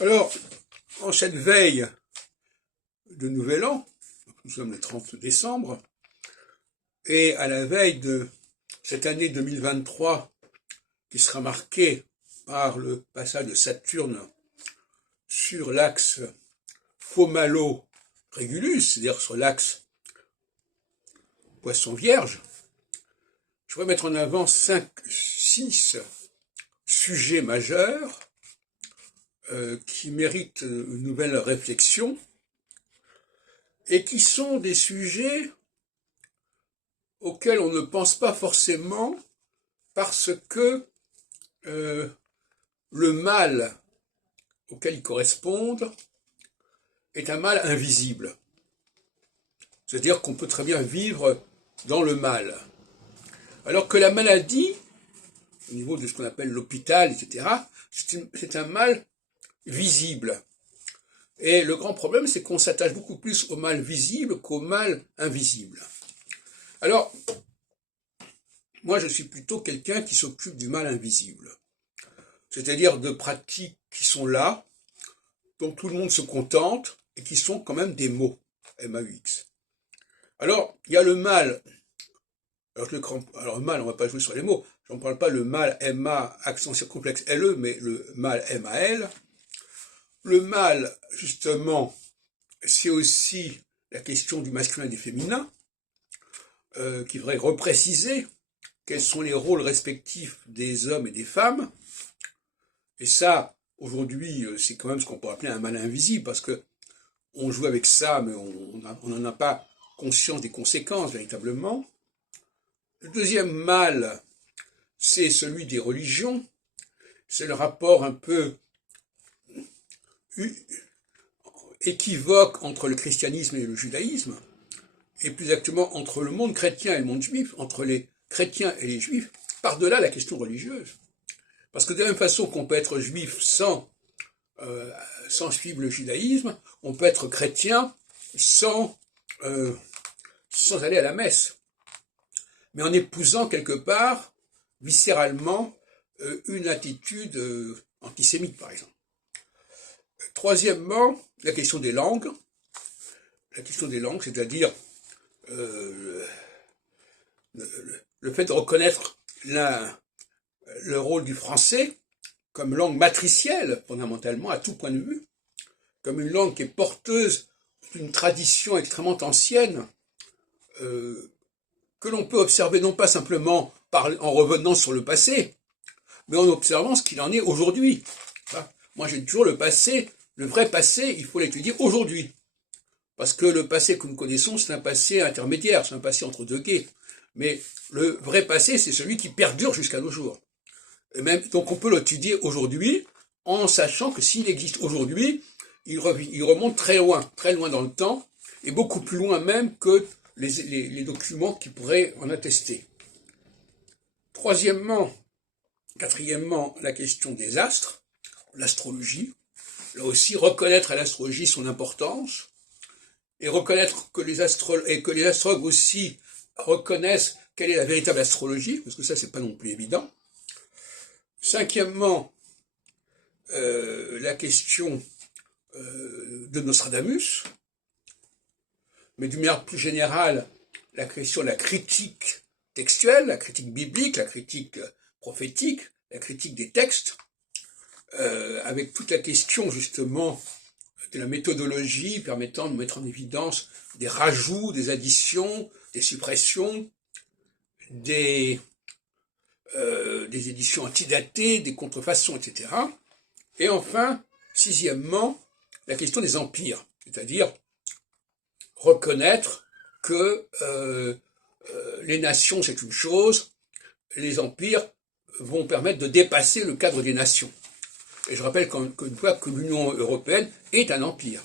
Alors, en cette veille de Nouvel An, nous sommes le 30 décembre, et à la veille de cette année 2023 qui sera marquée par le passage de Saturne sur l'axe Fomalhaut-Régulus, c'est-à-dire sur l'axe Poisson-Vierge, je voudrais mettre en avant 6 sujets majeurs qui méritent une nouvelle réflexion et qui sont des sujets auxquels on ne pense pas forcément parce que le mal auquel ils correspondent est un mal invisible. C'est-à-dire qu'on peut très bien vivre dans le mal. Alors que la maladie, au niveau de ce qu'on appelle l'hôpital, etc., c'est un mal visible. Et le grand problème, c'est qu'on s'attache beaucoup plus au mal visible qu'au mal invisible. Alors, moi, je suis plutôt quelqu'un qui s'occupe du mal invisible. C'est-à-dire de pratiques qui sont là, dont tout le monde se contente, et qui sont quand même des mots, M-A-U-X. Alors, il y a le mal. Alors, le mal, on ne va pas jouer sur les mots. Je n'en parle pas le mal, M-A, accent circonflexe L-E, mais le mal, M-A-L. Le mal, justement, c'est aussi la question du masculin et du féminin, qui devrait repréciser quels sont les rôles respectifs des hommes et des femmes. Et ça, aujourd'hui, c'est quand même ce qu'on peut appeler un mal invisible, parce que on joue avec ça, mais on n'en a pas conscience des conséquences, véritablement. Le deuxième mal, c'est celui des religions. C'est le rapport un peu équivoque entre le christianisme et le judaïsme, et plus exactement entre le monde chrétien et le monde juif, entre les chrétiens et les juifs, par-delà la question religieuse. Parce que de la même façon qu'on peut être juif sans suivre le judaïsme, on peut être chrétien sans aller à la messe, mais en épousant quelque part, viscéralement, une attitude antisémite, par exemple. Troisièmement, la question des langues. La question des langues, c'est-à-dire le fait de reconnaître le rôle du français comme langue matricielle, fondamentalement, à tout point de vue, comme une langue qui est porteuse d'une tradition extrêmement ancienne, que l'on peut observer non pas simplement en revenant sur le passé, mais en observant ce qu'il en est aujourd'hui. Moi, j'ai toujours le passé, le vrai passé, il faut l'étudier aujourd'hui. Parce que le passé que nous connaissons, c'est un passé intermédiaire, c'est un passé entre deux guets. Mais le vrai passé, c'est celui qui perdure jusqu'à nos jours. Et même, donc on peut l'étudier aujourd'hui, en sachant que s'il existe aujourd'hui, il remonte très loin dans le temps, et beaucoup plus loin même que les documents qui pourraient en attester. Quatrièmement, la question des astres, l'astrologie. Là aussi, reconnaître à l'astrologie son importance, et reconnaître que les astrologues aussi reconnaissent quelle est la véritable astrologie, parce que ça, c'est pas non plus évident. Cinquièmement, la question de Nostradamus, mais d'une manière plus générale, la question de la critique textuelle, la critique biblique, la critique prophétique, la critique des textes, avec toute la question justement de la méthodologie permettant de mettre en évidence des rajouts, des additions, des suppressions, des éditions antidatées, des contrefaçons, etc. Et enfin, sixièmement, la question des empires, c'est-à-dire reconnaître que les nations, c'est une chose, les empires vont permettre de dépasser le cadre des nations. Et je rappelle qu'une fois que l'Union européenne est un empire.